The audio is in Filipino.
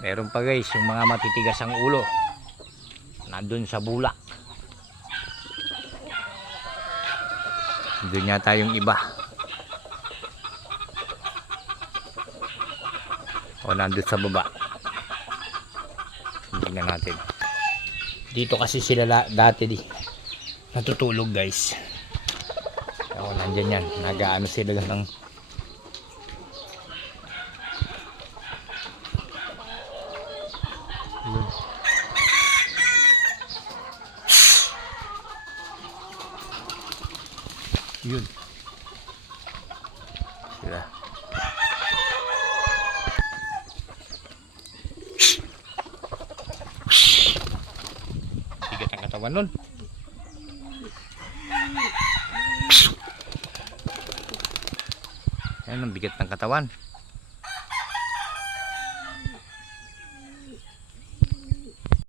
Meron pa guys, yung mga matitigas ang ulo. Nandun sa bulak. Doon yata yung iba. O nandun sa baba. Tingnan natin. Dito kasi sila dati natutulog guys. O nandyan yan. Nagaano sila ng yun sila. Bigat ang katawan nun. Ayan ang bigat ng katawan.